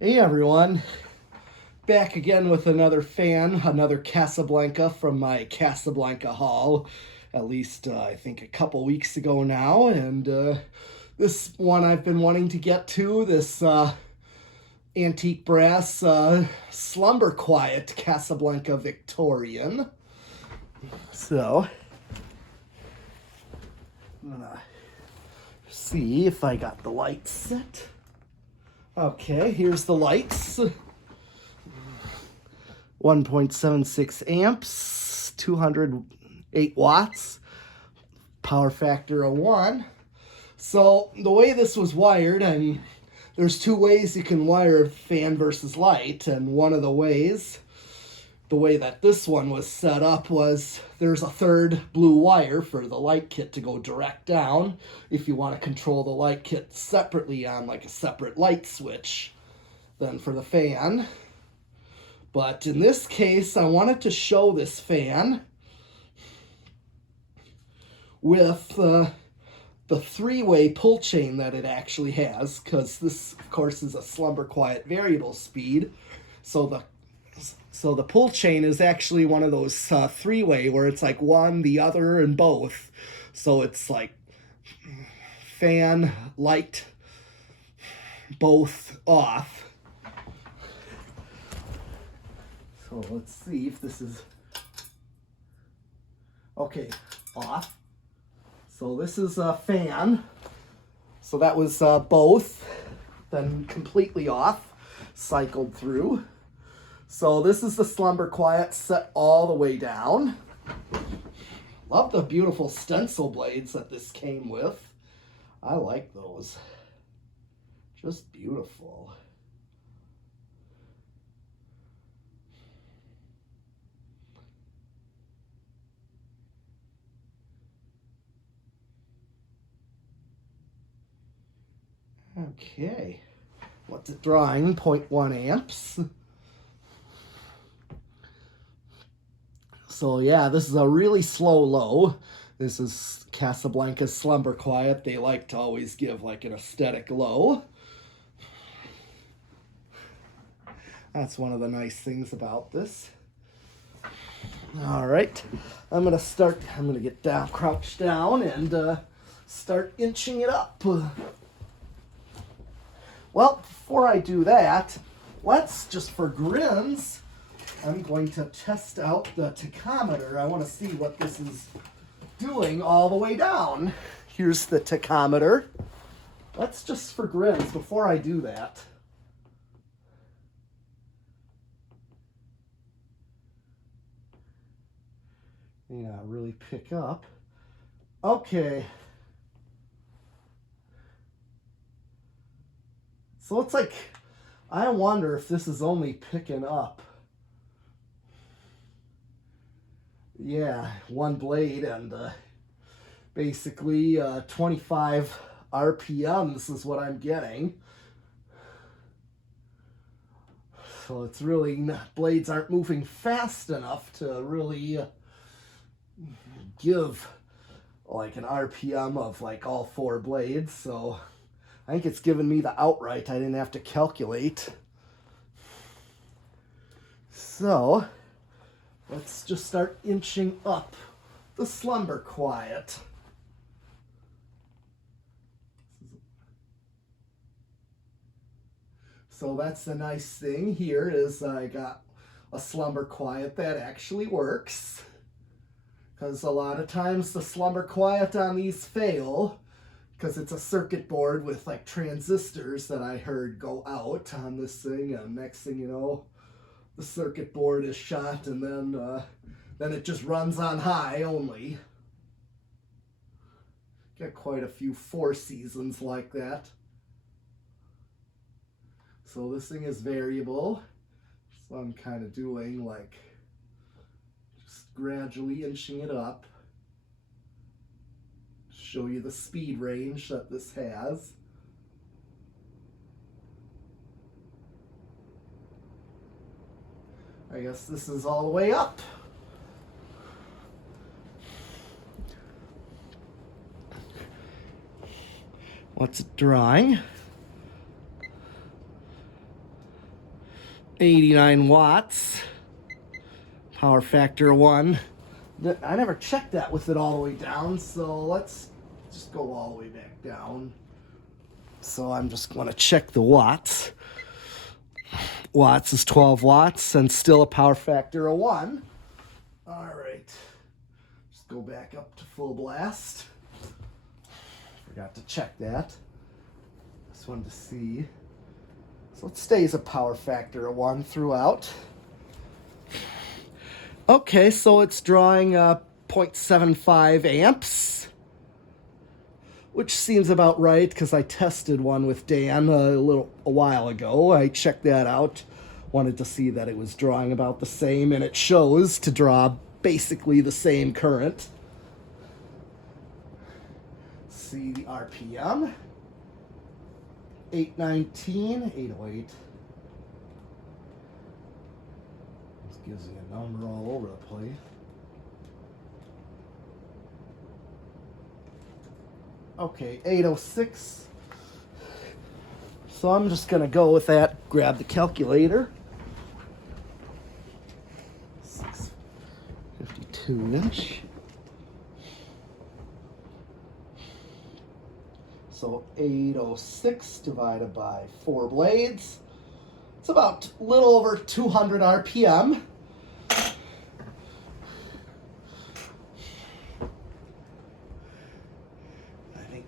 Hey everyone, back again with another fan, another Casablanca from my Casablanca haul, at least I think a couple weeks ago now, and this one I've been wanting to get to, this antique brass Slumber Quiet Casablanca Victorian. So, I'm gonna see if I got the lights set. Okay, here's the lights. 1.76 amps, 208 watts, power factor of 1. So the way this was wired, and there's two ways you can wire fan versus light, and one of the ways, the way that this one was set up was there's a third blue wire for the light kit to go direct down if you want to control the light kit separately on like a separate light switch than for the fan. But in this case, I wanted to show this fan with the three-way pull chain that it actually has, because this, of course, is a Slumber Quiet variable speed. So the pull chain is actually one of those three-way where it's like one, the other, and both. So it's like fan, light, both off. So let's see if this is, okay, off. So this is a fan. So that was both, then completely off, cycled through. So this is the Slumber Quiet set all the way down. Love the beautiful stencil blades that this came with. I like those. Just beautiful. Okay, what's it drawing? 0.1 amps. So yeah, this is a really slow low. This is Casablanca's Slumber Quiet. They like to always give like an aesthetic low. That's one of the nice things about this. All right, I'm gonna get down, crouch down, and start inching it up. Well, before I do that, let's just for grins, I'm going to test out the tachometer. I want to see what this is doing all the way down. Here's the tachometer. Let's just for grins, before I do that. Yeah, really pick up. Okay. So it's like, I wonder if this is only picking up. Yeah, one blade and basically 25 RPMs is what I'm getting. So it's really, blades aren't moving fast enough to really give like an RPM of like all four blades. So I think it's giving me the outright. I didn't have to calculate. So let's just start inching up the Slumber Quiet. So that's the nice thing here is I got a Slumber Quiet that actually works. Because a lot of times the Slumber Quiet on these fail because it's a circuit board with like transistors that I heard go out on this thing, and next thing you know, the circuit board is shot, and then it just runs on high only. Got quite a few 4 seasons like that. So this thing is variable. So I'm kind of doing like just gradually inching it up. Show you the speed range that this has. I guess this is all the way up. What's it drawing? 89 watts. Power factor 1. I never checked that with it all the way down, so let's just go all the way back down. So I'm just going to check the watts. Watts is 12 watts and still a power factor of 1. All right. Just go back up to full blast. Forgot to check that. Just wanted to see. So it stays a power factor of 1 throughout. Okay, so it's drawing 0.75 amps, which seems about right because I tested one with Dan a while ago. I checked that out, wanted to see that it was drawing about the same, and it shows to draw basically the same current. See the RPM, 819, 808. This gives you a number all over the place. Okay, 806. So I'm just going to go with that. Grab the calculator. 652 inch. So 806 divided by 4 blades. It's about a little over 200 RPM.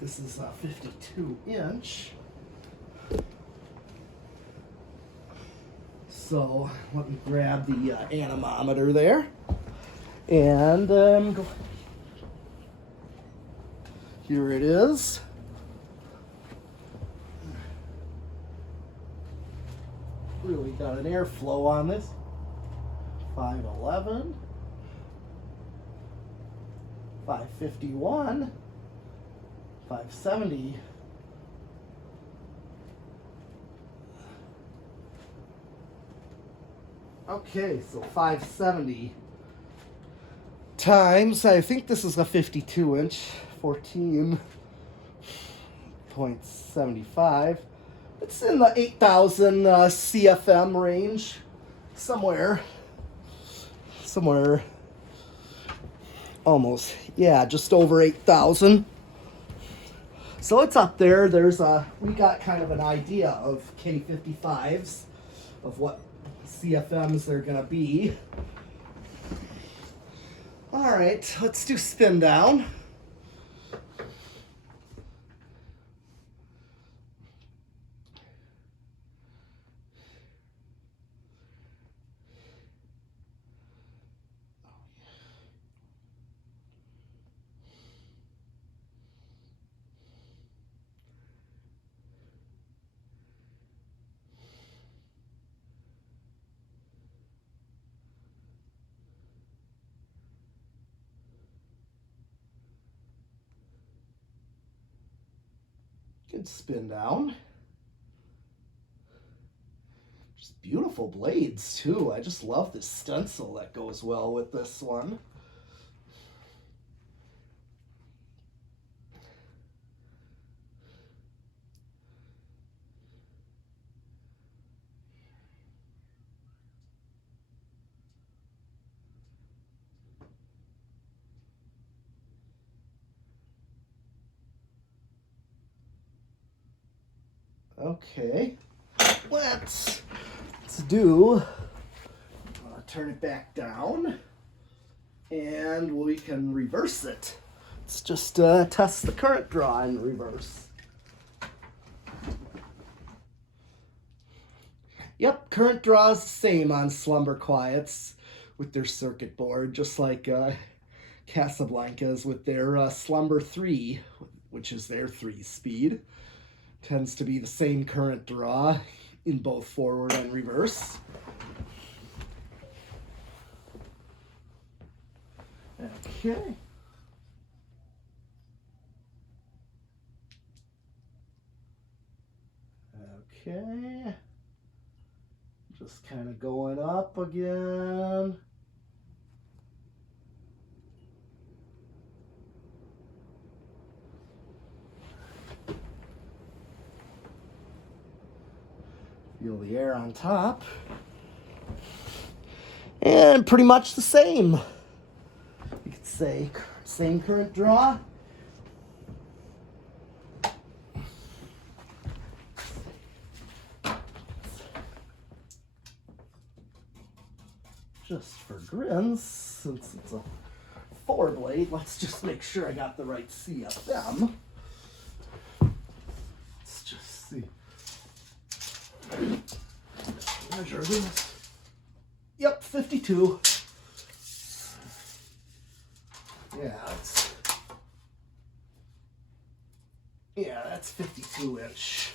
This is a 52 inch. So let me grab the anemometer there. And here it is. Really got an airflow on this. 511. 551. 570. Okay, so 570 times, I think this is a 52 inch, 14.75. It's in the 8,000 CFM range, somewhere, almost, yeah, just over 8,000. So it's up there. We got kind of an idea of K55s, of what CFMs they're gonna be. All right, let's do spin down. Good spin down. Just beautiful blades too. I just love this stencil that goes well with this one. Okay, let's do, turn it back down, and we can reverse it. Let's just test the current draw in reverse. Yep, current draw is the same on Slumber Quiets with their circuit board, just like Casablanca's with their Slumber 3, which is their 3-speed. Tends to be the same current draw in both forward and reverse. Okay. Okay. Just kind of going up again. Feel the air on top. And pretty much the same. You could say same current draw. Just for grins, since it's a 4-blade, let's just make sure I got the right CFM. Let's just see. Measure this. Yep, 52. That's 52 inch.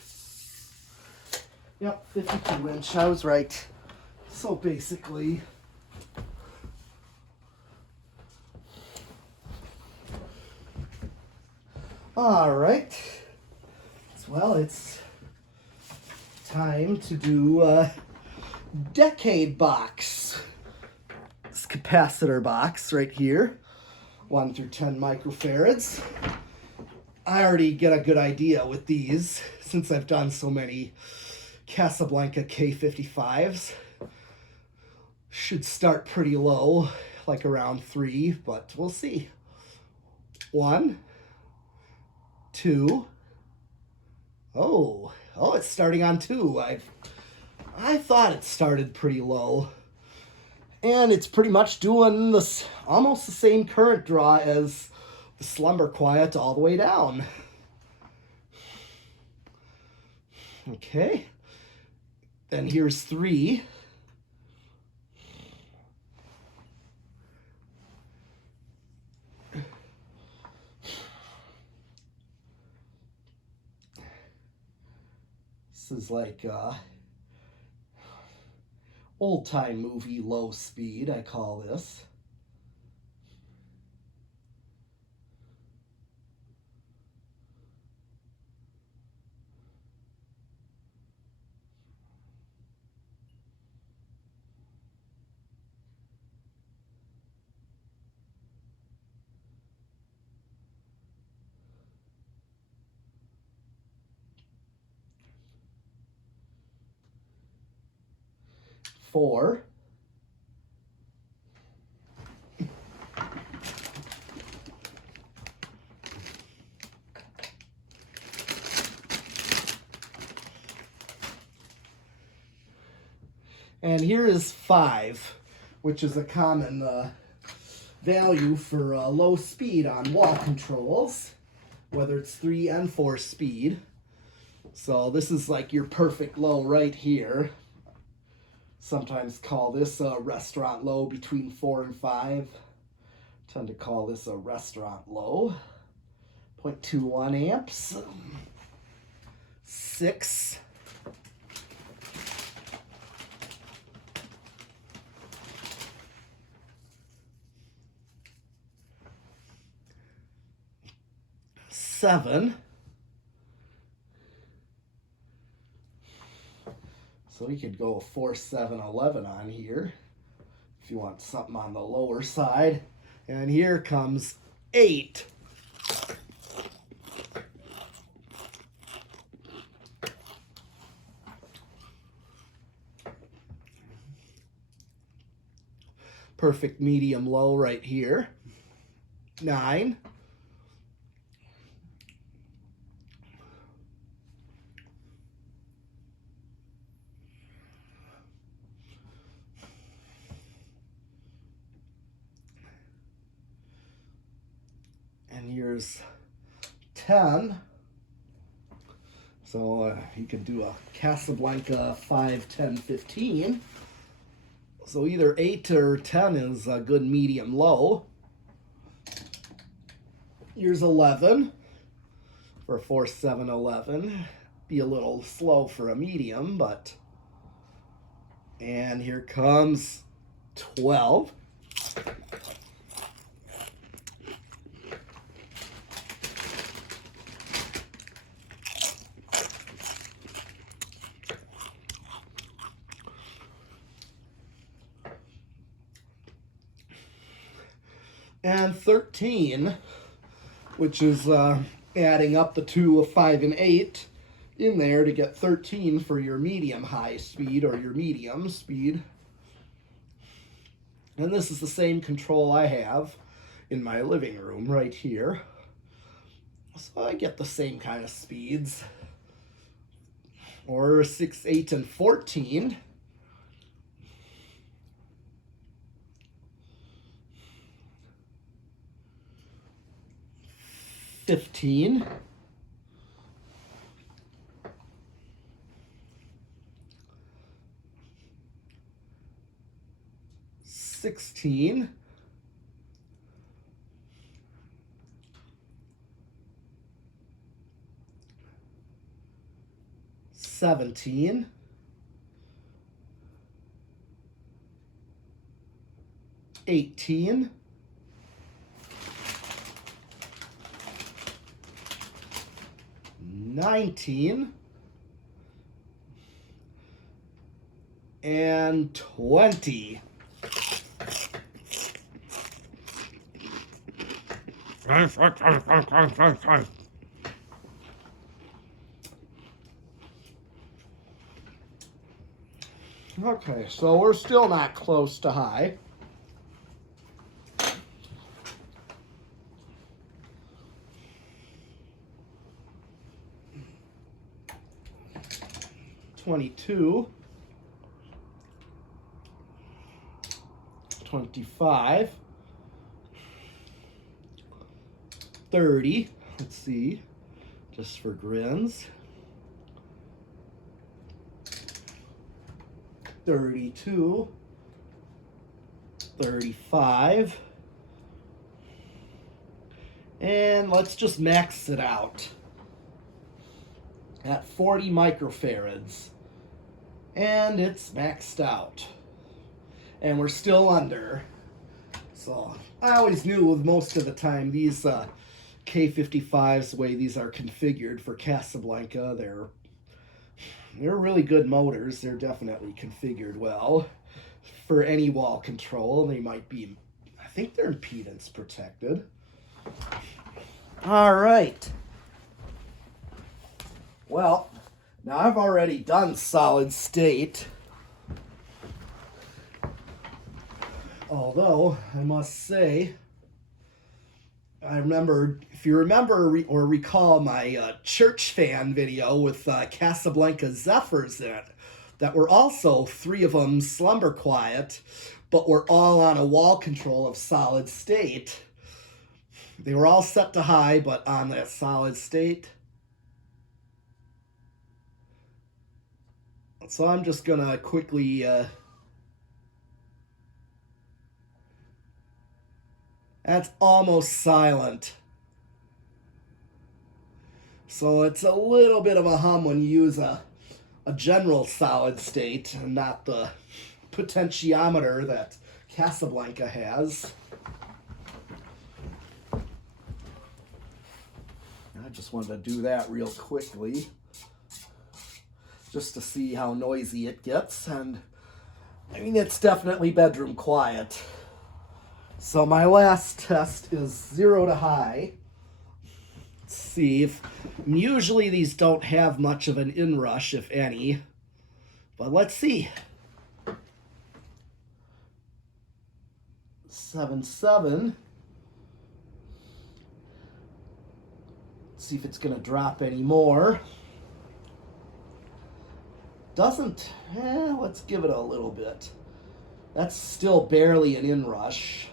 Yep, 52 inch. I was right. So basically, all right. Well, it's time to do a decade box. This capacitor box right here, 1 through 10 microfarads. I already get a good idea with these since I've done so many Casablanca K55s. Should start pretty low, like around 3, but we'll see. 1, 2. Oh, it's starting on 2. I thought it started pretty low. And it's pretty much doing this almost the same current draw as the Slumber Quiet all the way down. Okay. Then here's 3. This is like old-time movie low speed, I call this. Four. And here is 5, which is a common value for low speed on wall controls, whether it's 3 and 4 speed. So this is like your perfect low right here. Sometimes call this a restaurant low between 4 and 5. Tend to call this a restaurant low. 0.21 amps. 6. 7. So we could go 4, 7, 11 on here if you want something on the lower side. And here comes 8. Perfect medium low right here. 9. And here's 10. So you can do a Casablanca 5, 10, 15. So either 8 or 10 is a good medium low. Here's 11 for 4, 7, 11. Be a little slow for a medium, but. And here comes 12. And 13, which is adding up the two of 5 and 8 in there to get 13 for your medium high speed or your medium speed. And this is the same control I have in my living room right here. So I get the same kind of speeds. Or 6, 8, and 14. 15. 16. 17. 18. 19. And 20. Okay, so we're still not close to high. $22, $25, $30. Let's see, just for grins. $32, $35, and let's just max it out at 40 microfarads, and it's maxed out, and we're still under. So I always knew most of the time these K55s, the way these are configured for Casablanca, they're really good motors. They're definitely configured well for any wall control. They might be, I think they're impedance protected. All right. Well, now I've already done solid state. Although, I must say, if you remember or recall my church fan video with Casablanca Zephyrs in it, that were also 3 of them slumber quiet, but were all on a wall control of solid state. They were all set to high, but on that solid state. So I'm just going to quickly... That's almost silent. So it's a little bit of a hum when you use a general solid state and not the potentiometer that Casablanca has. I just wanted to do that real quickly just to see how noisy it gets, and I mean, it's definitely bedroom quiet. So my last test is 0 to high. Let's see if usually these don't have much of an inrush, if any, but let's see. 7.7. Let's see if it's going to drop any more. Doesn't. Let's give it a little bit. That's still barely an inrush.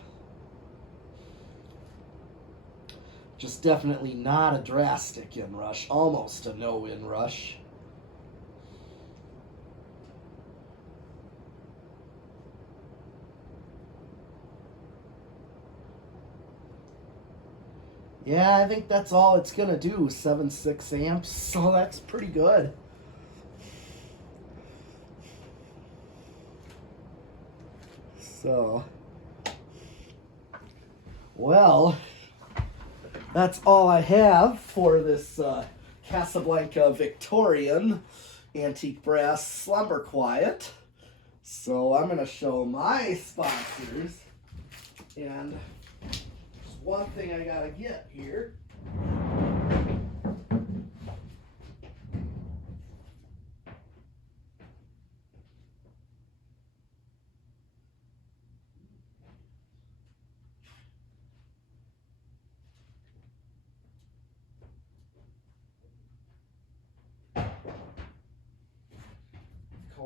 Just definitely not a drastic inrush, almost a no inrush. Yeah, I think that's all it's gonna do, 7.6 amps, so that's pretty good. So, well, that's all I have for this Casablanca Victorian antique brass slumber quiet. So I'm going to show my sponsors, and there's one thing I got to get here.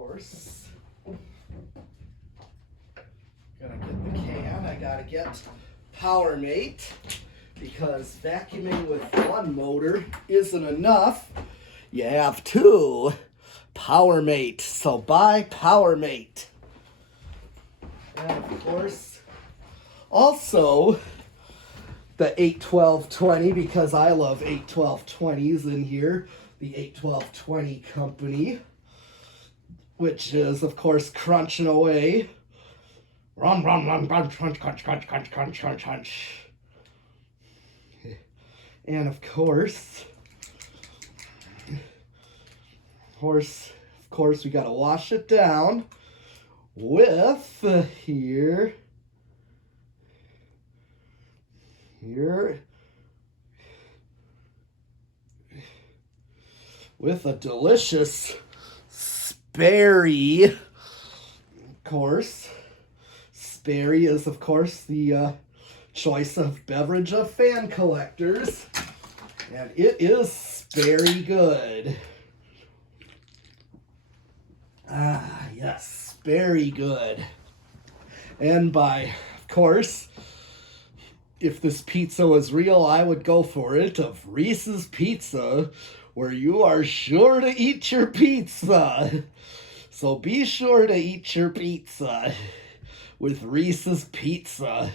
course, gotta get the can. I gotta get PowerMate, because vacuuming with one motor isn't enough. You have two. PowerMate. So buy PowerMate. And of course, also the 81220, because I love 81220s in here. The 81220 company, which is of course crunching away. Run, run, run, run, crunch, crunch, crunch, crunch, crunch, crunch, crunch. And of course, we gotta wash it down with here with a delicious Sperry. Of course, Sperry is of course the choice of beverage of fan collectors, and it is very good. Ah, yes, very good. And of course, if this pizza was real, I would go for it, of Reese's Pizza, where you are sure to eat your pizza. So be sure to eat your pizza with Reese's Pizza.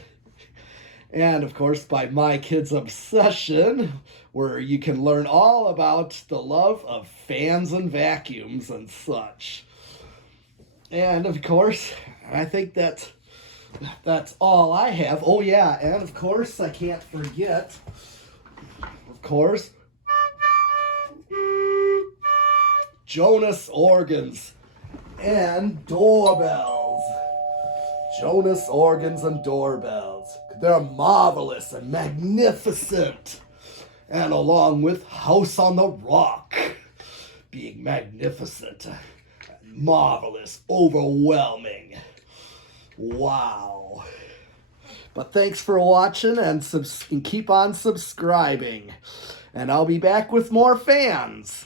And of course, by My Kids Obsession, where you can learn all about the love of fans and vacuums and such. And of course, I think that's all I have. Oh yeah, and of course, I can't forget, of course, Jonas organs and doorbells. Jonas organs and doorbells. They're marvelous and magnificent. And along with House on the Rock being magnificent, marvelous, overwhelming. Wow. But thanks for watching, and keep on subscribing. And I'll be back with more fans.